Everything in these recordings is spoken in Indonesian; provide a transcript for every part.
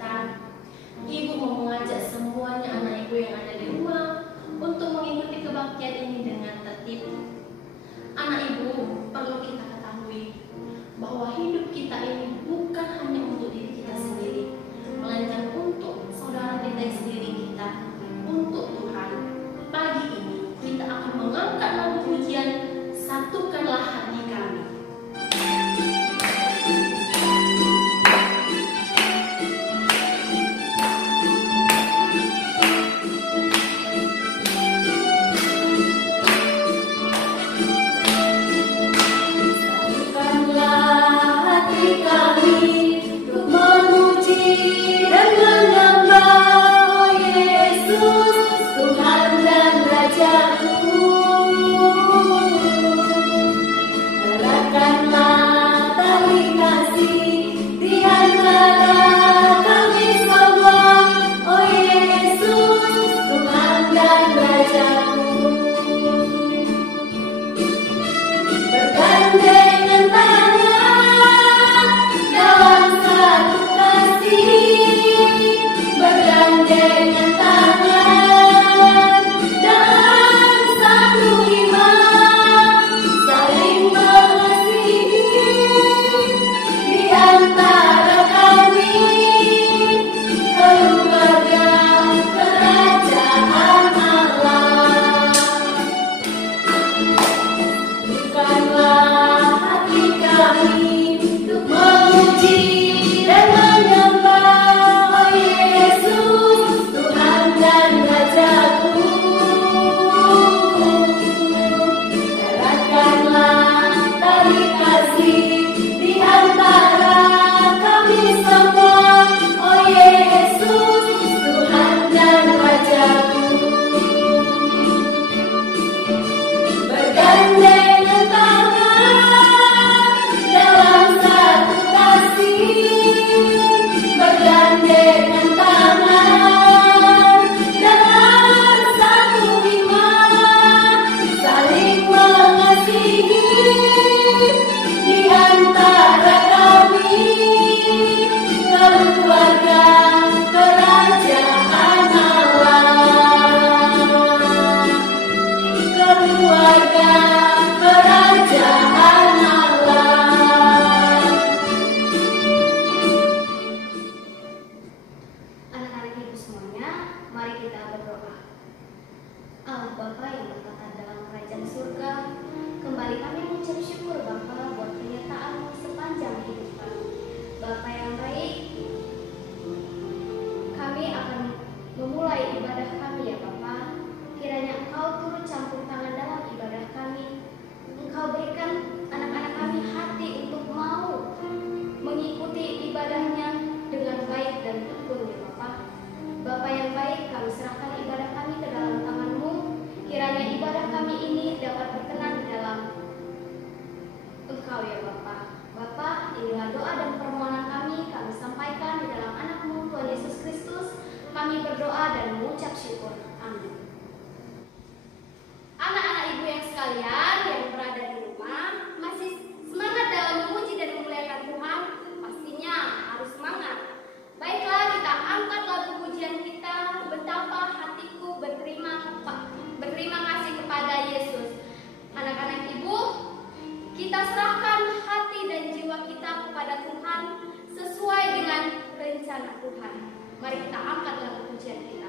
kita. Ibu mau mengajak semuanya anak ibu yang ada di rumah untuk mengikuti kebaktian ini dengan tertib. Anak ibu, perlu kita ketahui bahwa hidup kita ini bukan hanya untuk diri kita sendiri, melainkan untuk saudara kita yang sendiri kita, untuk Tuhan. Pagi ini kita akan mengangkat lagu pujian Satukanlah Hati Kami. Kami berdoa dan mengucap syukur. Amin. Anak-anak ibu yang sekalian yang berada di rumah, masih semangat dalam memuji dan memuliakan Tuhan? Pastinya harus semangat. Baiklah, kita angkat lagu pujian kita, Betapa Hatiku Berterima Kasih kepada Yesus. Anak-anak ibu, kita serahkan hati dan jiwa kita kepada Tuhan sesuai dengan rencana Tuhan. Mari kita angkat lagu pujian kita.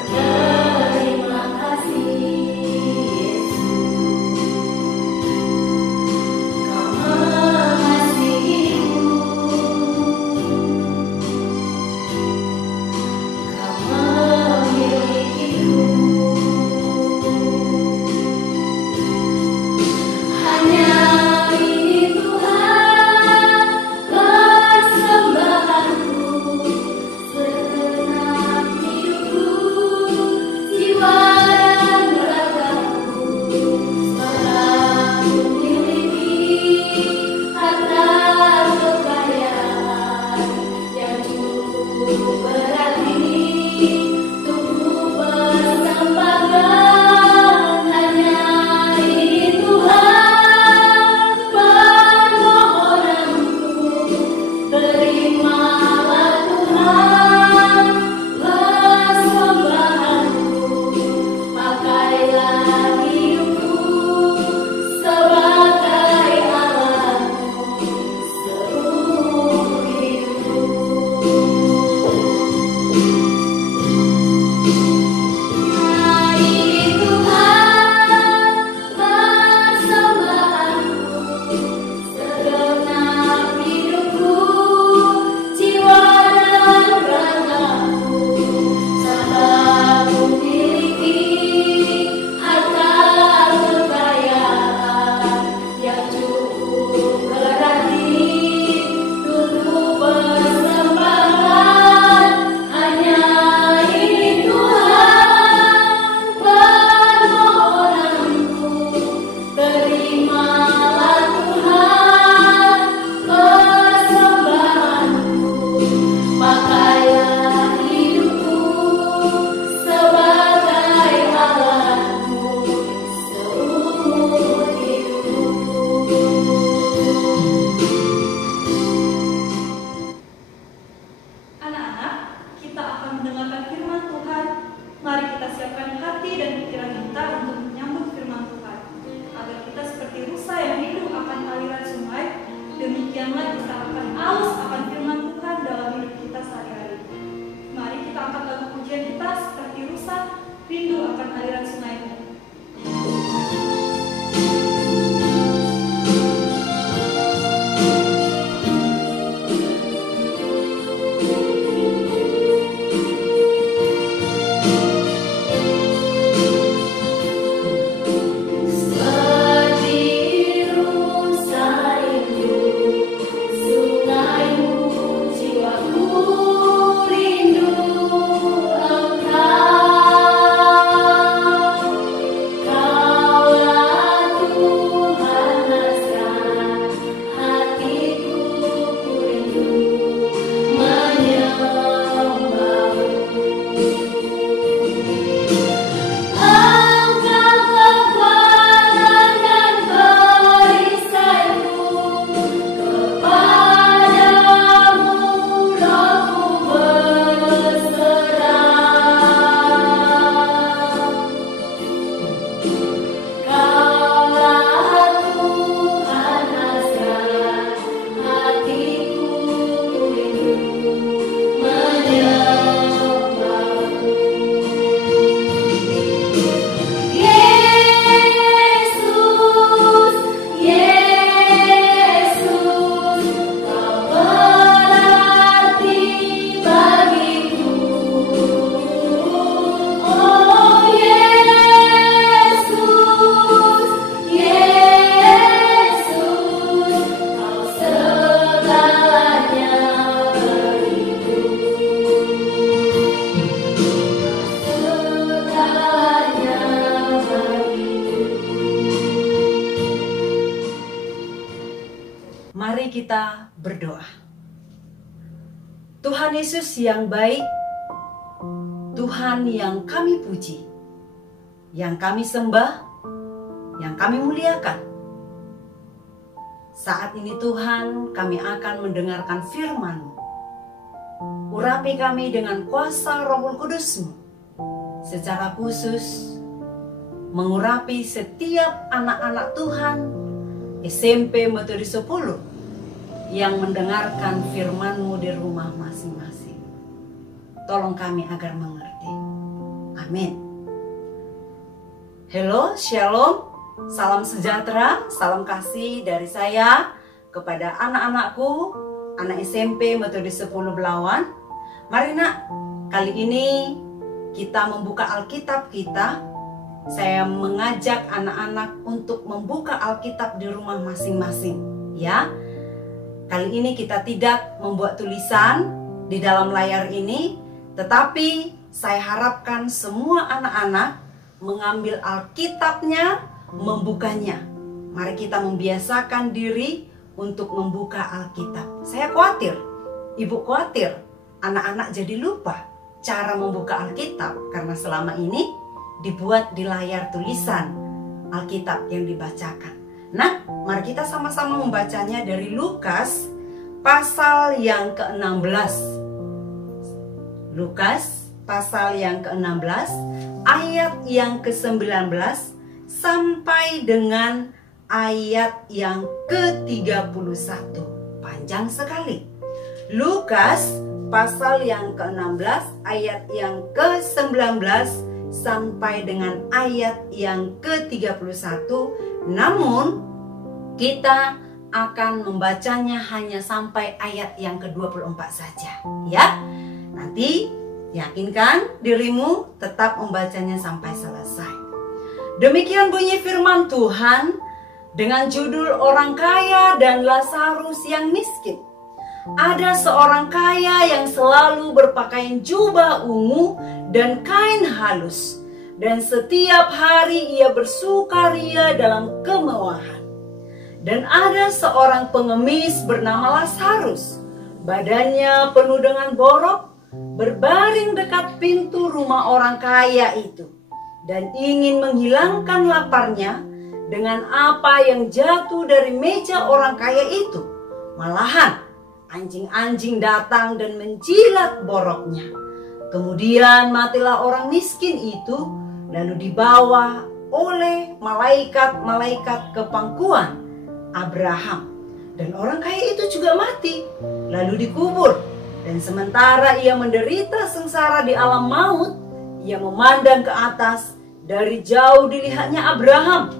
Betapa mendengarkan firman Tuhan, mari kita siapkan hati dan pikiran kita untuk menyambut firman Tuhan. Agar kita seperti rusa yang rindu akan aliran sungai, demikianlah kita akan haus akan firman Tuhan dalam hidup kita sehari-hari. Mari kita angkat lagu pujian kita seperti rusa rindu akan aliran sungai-Mu. Mari kita berdoa. Tuhan Yesus yang baik, Tuhan yang kami puji, yang kami sembah, yang kami muliakan. Saat ini Tuhan, kami akan mendengarkan firman-Mu. Urapi kami dengan kuasa Roh Kudus-Mu, secara khusus mengurapi setiap anak-anak Tuhan SMP Metode 10 yang mendengarkan firman-Mu di rumah masing-masing. Tolong kami agar mengerti. Amin. Hello, shalom, salam sejahtera, salam kasih dari saya kepada anak-anakku, anak SMP Metode 10 Belawan. Mari nak, kali ini kita membuka Alkitab kita. Saya mengajak anak-anak untuk membuka Alkitab di rumah masing-masing, ya. Kali ini kita tidak membuat tulisan di dalam layar ini, tetapi saya harapkan semua anak-anak mengambil Alkitabnya, membukanya. Mari kita membiasakan diri untuk membuka Alkitab. Saya khawatir, ibu khawatir, anak-anak jadi lupa cara membuka Alkitab karena selama ini dibuat di layar tulisan Alkitab yang dibacakan. Nah, mari kita sama-sama membacanya dari Lukas pasal yang ke-16. Lukas pasal yang ke-16 ayat yang ke-19 sampai dengan ayat yang ke-31. Panjang sekali. Lukas pasal yang ke-16 ayat yang ke-19 sampai dengan ayat yang ke-31. Namun kita akan membacanya hanya sampai ayat yang ke-24 saja, ya. Nanti yakinkan dirimu tetap membacanya sampai selesai. Demikian bunyi firman Tuhan dengan judul Orang Kaya dan Lazarus yang Miskin. Ada seorang kaya yang selalu berpakaian jubah ungu dan kain halus, dan setiap hari ia bersukaria dalam kemewahan. Dan ada seorang pengemis bernama Lazarus, badannya penuh dengan borok, berbaring dekat pintu rumah orang kaya itu, dan ingin menghilangkan laparnya dengan apa yang jatuh dari meja orang kaya itu. Malahan anjing-anjing datang dan menjilat boroknya. Kemudian matilah orang miskin itu, lalu dibawa oleh malaikat-malaikat ke pangkuan Abraham. Dan orang kaya itu juga mati, lalu dikubur. Dan sementara ia menderita sengsara di alam maut, ia memandang ke atas. Dari jauh dilihatnya Abraham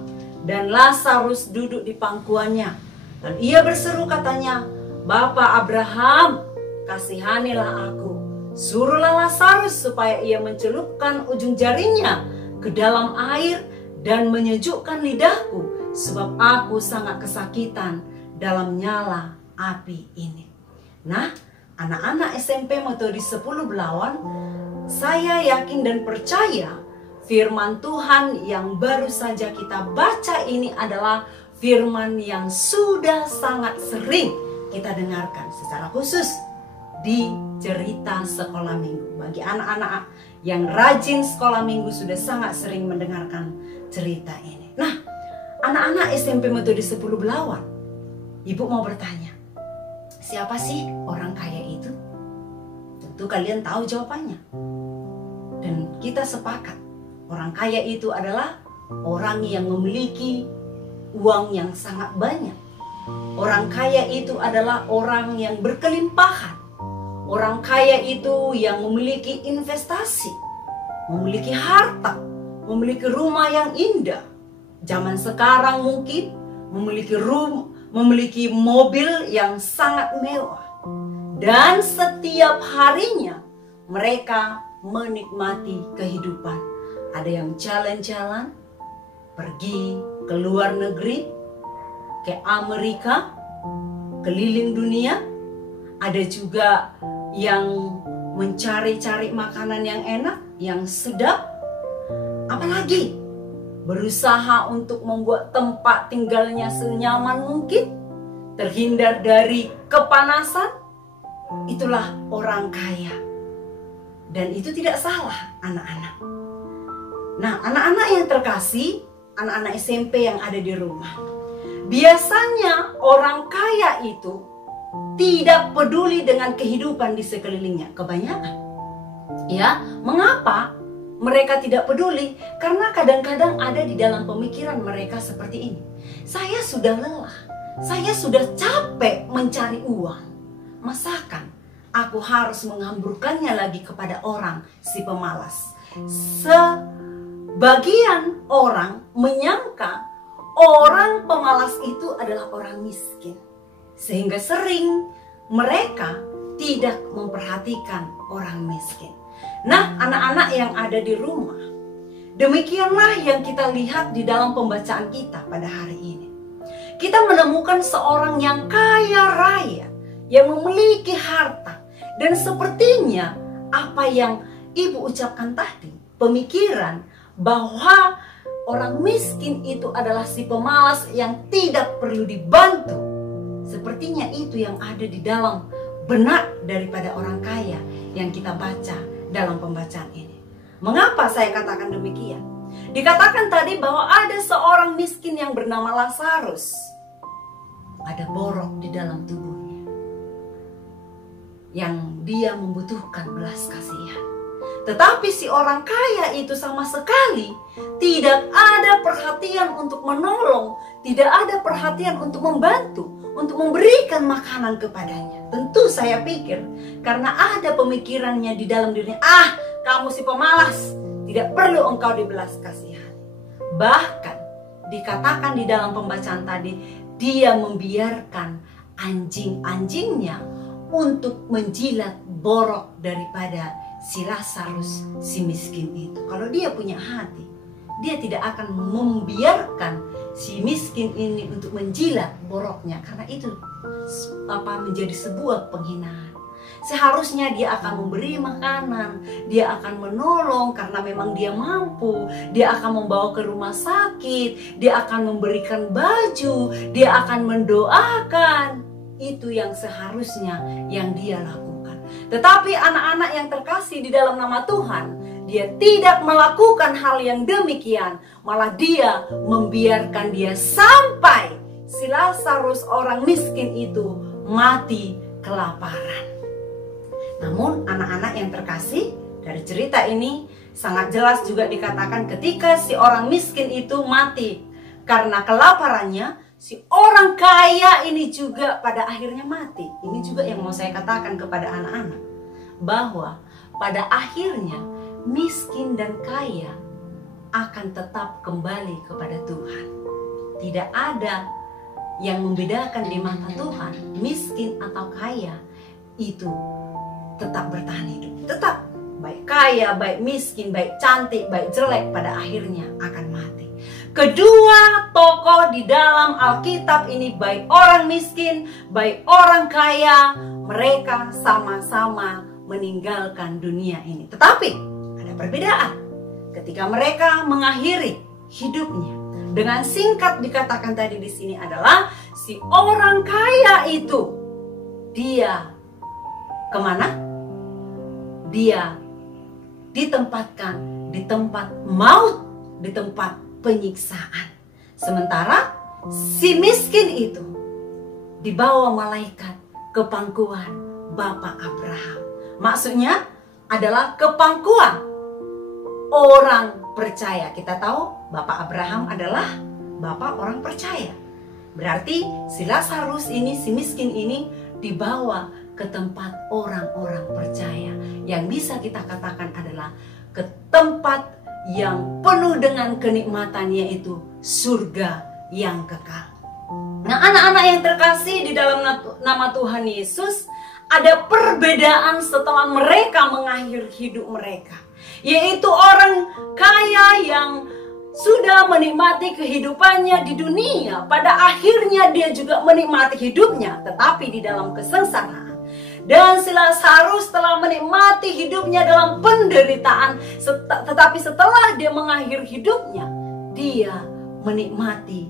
dan Lazarus duduk di pangkuannya. Dan ia berseru katanya, "Bapa Abraham, kasihanilah aku. Suruhlah Lazarus supaya ia mencelupkan ujung jarinya ke dalam air dan menyejukkan lidahku, sebab aku sangat kesakitan dalam nyala api ini." Nah, anak-anak SMP Metodis 10 Belawan, saya yakin dan percaya firman Tuhan yang baru saja kita baca ini adalah firman yang sudah sangat sering kita dengarkan, secara khusus di cerita sekolah minggu. Bagi anak-anak yang rajin sekolah minggu sudah sangat sering mendengarkan cerita ini. Nah, anak-anak SMP Metodis 10 Belawan, Ibu mau bertanya, siapa sih orang kaya itu? Tentu kalian tahu jawabannya. Dan kita sepakat, orang kaya itu adalah orang yang memiliki uang yang sangat banyak. Orang kaya itu adalah orang yang berkelimpahan. Orang kaya itu yang memiliki investasi, memiliki harta, memiliki rumah yang indah. Zaman sekarang mungkin memiliki mobil yang sangat mewah. Dan setiap harinya mereka menikmati kehidupan. Ada yang jalan-jalan, pergi ke luar negeri, ke Amerika, keliling dunia. Ada juga yang mencari-cari makanan yang enak, yang sedap. Apalagi berusaha untuk membuat tempat tinggalnya senyaman mungkin, terhindar dari kepanasan. Itulah orang kaya. Dan itu tidak salah, anak-anak. Nah, anak-anak yang terkasih, anak-anak SMP yang ada di rumah, biasanya orang kaya itu tidak peduli dengan kehidupan di sekelilingnya. Kebanyakan. Ya, mengapa mereka tidak peduli? Karena kadang-kadang ada di dalam pemikiran mereka seperti ini. Saya sudah lelah, saya sudah capek mencari uang. Masakan aku harus menghamburkannya lagi kepada orang si pemalas? Sebagian orang menyangka orang pemalas itu adalah orang miskin, sehingga sering mereka tidak memperhatikan orang miskin. Nah, anak-anak yang ada di rumah, demikianlah yang kita lihat di dalam pembacaan kita pada hari ini. Kita menemukan seorang yang kaya raya, yang memiliki harta, dan sepertinya apa yang Ibu ucapkan tadi, pemikiran bahwa orang miskin itu adalah si pemalas yang tidak perlu dibantu. Sepertinya itu yang ada di dalam benak daripada orang kaya yang kita baca dalam pembacaan ini. Mengapa saya katakan demikian? Dikatakan tadi bahwa ada seorang miskin yang bernama Lazarus. Ada borok di dalam tubuhnya, yang dia membutuhkan belas kasihan. Tetapi si orang kaya itu sama sekali tidak ada perhatian untuk menolong, tidak ada perhatian untuk membantu, untuk memberikan makanan kepadanya. Tentu saya pikir karena ada pemikirannya di dalam dirinya, kamu si pemalas, tidak perlu engkau dibelas kasihan. Bahkan dikatakan di dalam pembacaan tadi, dia membiarkan anjing-anjingnya untuk menjilat borok daripada si Lazarus, si miskin itu. Kalau dia punya hati, dia tidak akan membiarkan si miskin ini untuk menjilat boroknya, karena itu menjadi sebuah penghinaan. Seharusnya dia akan memberi makanan, dia akan menolong karena memang dia mampu, dia akan membawa ke rumah sakit, dia akan memberikan baju, dia akan mendoakan. Itu yang seharusnya yang dia lakukan. Tetapi anak-anak yang terkasih di dalam nama Tuhan, dia tidak melakukan hal yang demikian. Malah dia membiarkan dia sampai si Lazarus orang miskin itu mati kelaparan. Namun anak-anak yang terkasih, Dari cerita ini sangat jelas juga dikatakan ketika si orang miskin itu mati karena kelaparannya, si orang kaya ini juga pada akhirnya mati. Ini juga yang mau saya katakan kepada anak-anak, bahwa pada akhirnya miskin dan kaya akan tetap kembali kepada Tuhan. Tidak ada yang membedakan di mata Tuhan, miskin atau kaya itu tetap bertahan hidup. Tetap, baik kaya, baik miskin, baik cantik, baik jelek, pada akhirnya akan mati. Kedua tokoh di dalam Alkitab ini, baik orang miskin, baik orang kaya, mereka sama-sama meninggalkan dunia ini. Tetapi ada perbedaan. Ketika mereka mengakhiri hidupnya, dengan singkat dikatakan tadi di sini adalah si orang kaya itu, dia kemana? Dia ditempatkan di tempat maut, di tempat penyiksaan. Sementara si miskin itu dibawa malaikat ke pangkuan Bapak Abraham. Maksudnya adalah ke pangkuan orang percaya. Kita tahu Bapak Abraham adalah Bapak orang percaya. Berarti si Lazarus ini, si miskin ini dibawa ke tempat orang-orang percaya. Yang bisa kita katakan adalah ke tempat yang penuh dengan kenikmatan, yaitu surga yang kekal. Nah, anak-anak yang terkasih di dalam nama Tuhan Yesus, ada perbedaan setelah mereka mengakhiri hidup mereka. Yaitu orang kaya yang sudah menikmati kehidupannya di dunia, pada akhirnya dia juga menikmati hidupnya, tetapi di dalam kesengsaraan. Dan si Lazarus telah menikmati hidupnya dalam penderitaan, tetapi setelah dia mengakhiri hidupnya, dia menikmati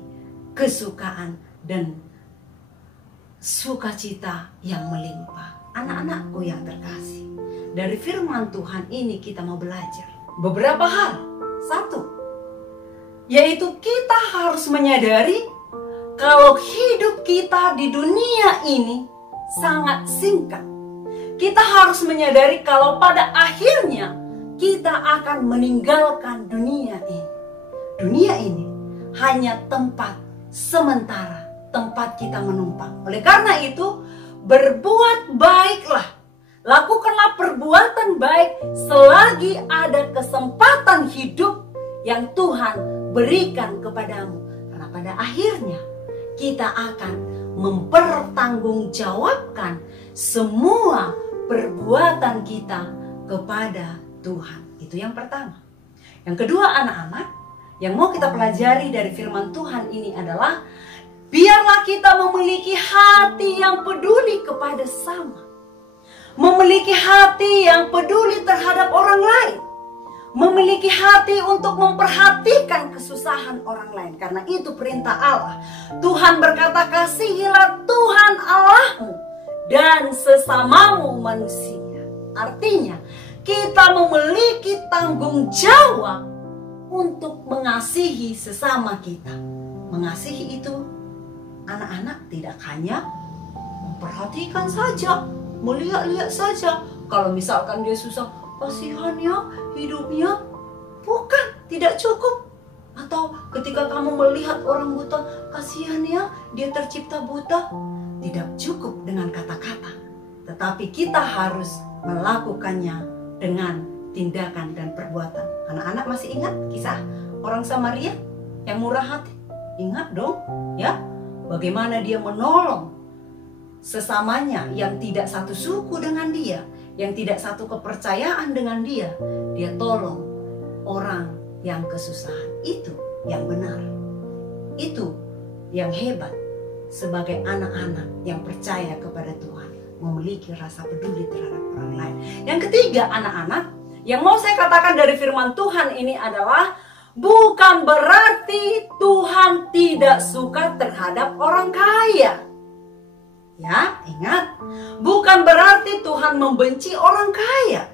kesukaan dan sukacita yang melimpah. Anak-anakku yang terkasih, dari firman Tuhan ini kita mau belajar beberapa hal. Satu, yaitu kita harus menyadari kalau hidup kita di dunia ini sangat singkat. Kita harus menyadari kalau pada akhirnya kita akan meninggalkan dunia ini. Dunia ini hanya tempat sementara, tempat kita menumpang. Oleh karena itu, berbuat baiklah. Lakukanlah perbuatan baik selagi ada kesempatan hidup yang Tuhan berikan kepadamu. Karena pada akhirnya kita akan mempertanggungjawabkan semua perbuatan kita kepada Tuhan. Itu yang pertama. Yang kedua, anak-anak, yang mau kita pelajari dari firman Tuhan ini adalah biarlah kita memiliki hati yang peduli kepada sesama. Memiliki hati yang peduli terhadap orang lain. Memiliki hati untuk memperhatikan kesusahan orang lain. Karena itu perintah Allah. Tuhan berkata, kasihilah Tuhan Allahmu dan sesamamu manusia. Artinya kita memiliki tanggung jawab untuk mengasihi sesama kita. Mengasihi itu, anak-anak, tidak hanya memperhatikan saja, melihat-lihat saja. Kalau misalkan dia susah, kasihan ya hidupnya. Bukan, tidak cukup. Atau ketika kamu melihat orang buta, kasihan ya dia tercipta buta. Tidak cukup dengan kata-kata, tetapi kita harus melakukannya dengan tindakan dan perbuatan. Anak-anak masih ingat kisah orang Samaria yang murah hati? Ingat dong ya, bagaimana dia menolong sesamanya yang tidak satu suku dengan dia, yang tidak satu kepercayaan dengan dia. Dia tolong orang yang kesusahan. Itu yang benar. Itu yang hebat sebagai anak-anak yang percaya kepada Tuhan, memiliki rasa peduli terhadap orang lain. Yang ketiga, anak-anak, yang mau saya katakan dari firman Tuhan ini adalah bukan berarti Tuhan tidak suka terhadap orang kaya. Ya, ingat, bukan berarti Tuhan membenci orang kaya.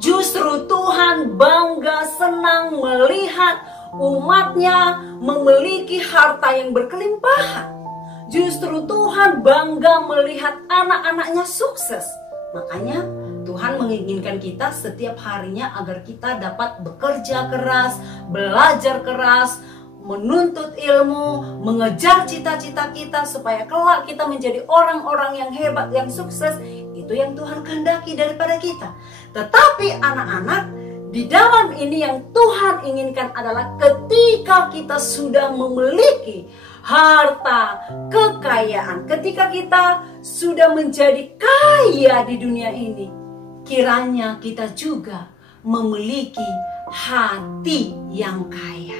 Justru Tuhan bangga, senang melihat umatnya memiliki harta yang berkelimpahan. Justru Tuhan bangga melihat anak-anaknya sukses. Makanya Tuhan menginginkan kita setiap harinya agar kita dapat bekerja keras, belajar keras, menuntut ilmu, mengejar cita-cita kita supaya kelak kita menjadi orang-orang yang hebat, yang sukses. Itu yang Tuhan kehendaki daripada kita. Tetapi anak-anak, di dalam ini yang Tuhan inginkan adalah ketika kita sudah memiliki harta, kekayaan, ketika kita sudah menjadi kaya di dunia ini, kiranya kita juga memiliki hati yang kaya.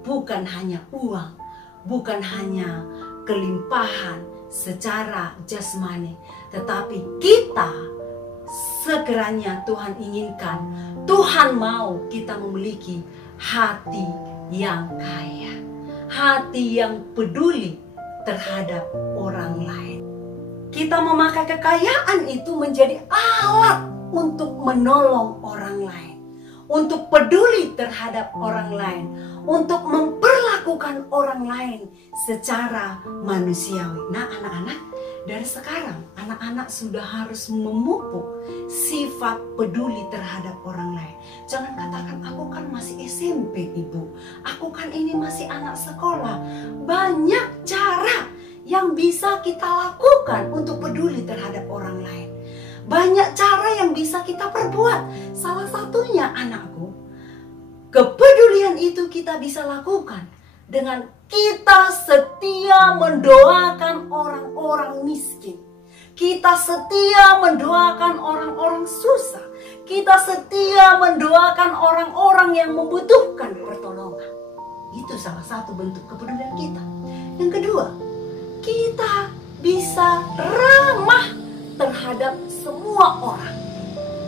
Bukan hanya uang, bukan hanya kelimpahan secara jasmani, tetapi kita sekiranya Tuhan inginkan, Tuhan mau kita memiliki hati yang kaya, hati yang peduli terhadap orang lain. Kita memakai kekayaan itu menjadi alat untuk menolong orang lain, untuk peduli terhadap orang lain, untuk memperlakukan orang lain secara manusiawi. Nah, anak-anak, dari sekarang anak-anak sudah harus memupuk sifat peduli terhadap orang lain. Jangan katakan, aku kan masih SMP, Ibu. Aku kan ini masih anak sekolah. Banyak cara yang bisa kita lakukan untuk peduli terhadap orang lain. Banyak cara yang bisa kita perbuat. Salah satunya, anakku, kepedulian itu kita bisa lakukan dengan kita setia mendoakan orang-orang miskin. Kita setia mendoakan orang-orang susah. Kita setia mendoakan orang-orang yang membutuhkan pertolongan. Itu salah satu bentuk kepedulian kita. Yang kedua, kita bisa ramah terhadap semua orang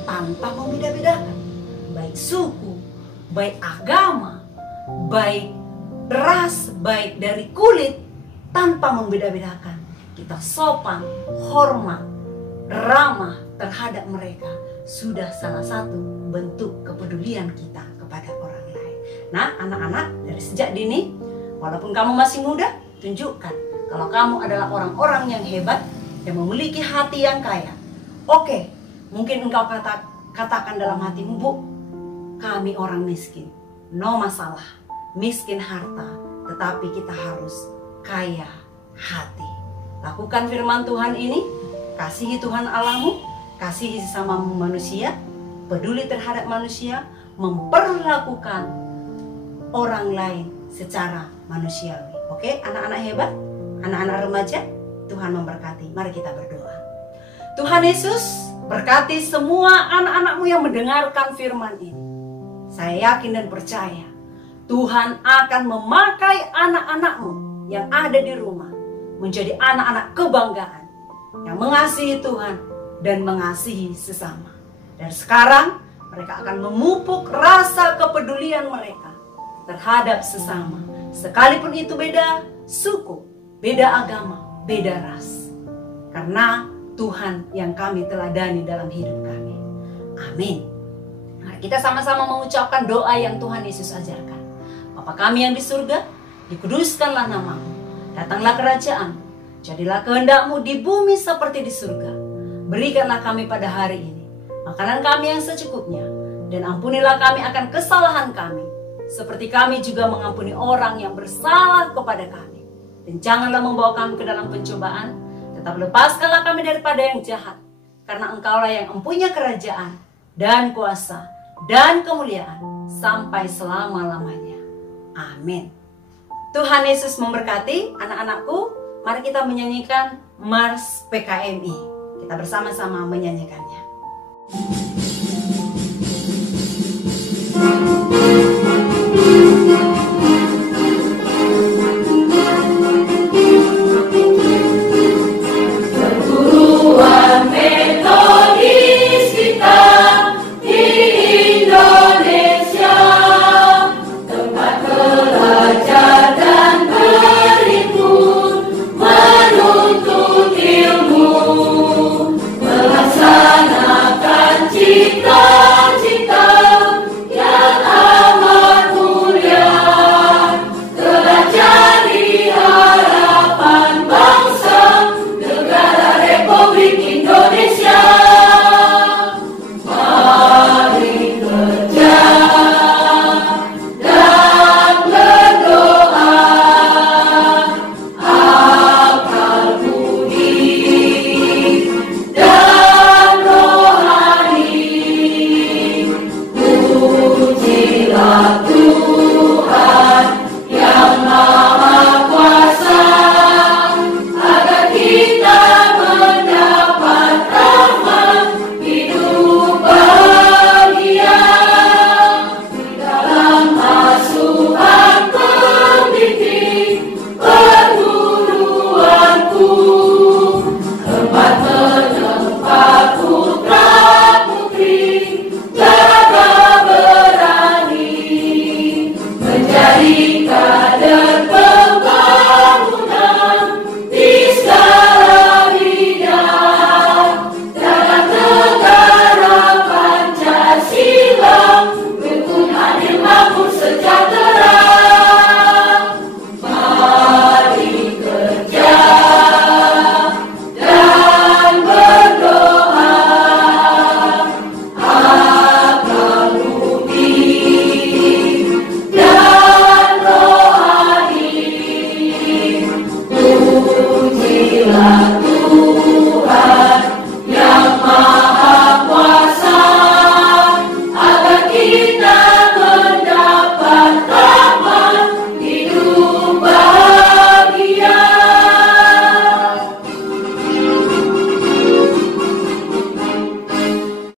tanpa membeda-bedakan, baik suku, baik agama, baik ras, baik dari kulit, tanpa membeda-bedakan. Kita sopan, hormat, ramah terhadap mereka sudah salah satu bentuk kepedulian kita kepada orang lain. Nah, anak-anak, dari sejak dini, walaupun kamu masih muda, tunjukkan kalau kamu adalah orang-orang yang hebat, yang memiliki hati yang kaya. Oke, mungkin engkau katakan dalam hatimu, Bu, kami orang miskin. No masalah, miskin harta, tetapi kita harus kaya hati. Lakukan firman Tuhan ini, kasihi Tuhan Allahmu, kasihi sesama manusia, peduli terhadap manusia, memperlakukan orang lain secara manusiawi. Oke, anak-anak hebat, anak-anak remaja, Tuhan memberkati. Mari kita berdoa. Tuhan Yesus, berkati semua anak-anakmu yang mendengarkan firman ini. Saya yakin dan percaya Tuhan akan memakai anak-anakmu yang ada di rumah menjadi anak-anak kebanggaan yang mengasihi Tuhan dan mengasihi sesama. Dan sekarang mereka akan memupuk rasa kepedulian mereka terhadap sesama, sekalipun itu beda suku, beda agama, beda ras. Karena Tuhan yang kami teladani dalam hidup kami. Amin. Mari kita sama-sama mengucapkan doa yang Tuhan Yesus ajarkan. Bapa kami yang di surga, dikuduskanlah namamu. Datanglah kerajaan, jadilah kehendak-Mu di bumi seperti di surga. Berikanlah kami pada hari ini makanan kami yang secukupnya, dan ampunilah kami akan kesalahan kami, seperti kami juga mengampuni orang yang bersalah kepada kami. Dan janganlah membawa kami ke dalam pencobaan, tetap lepaskanlah kami daripada yang jahat, karena Engkaulah yang mempunyai kerajaan dan kuasa dan kemuliaan sampai selama-lamanya. Amin. Tuhan Yesus memberkati anak-anakku. Mari kita menyanyikan Mars PKMI. Kita bersama-sama menyanyikannya.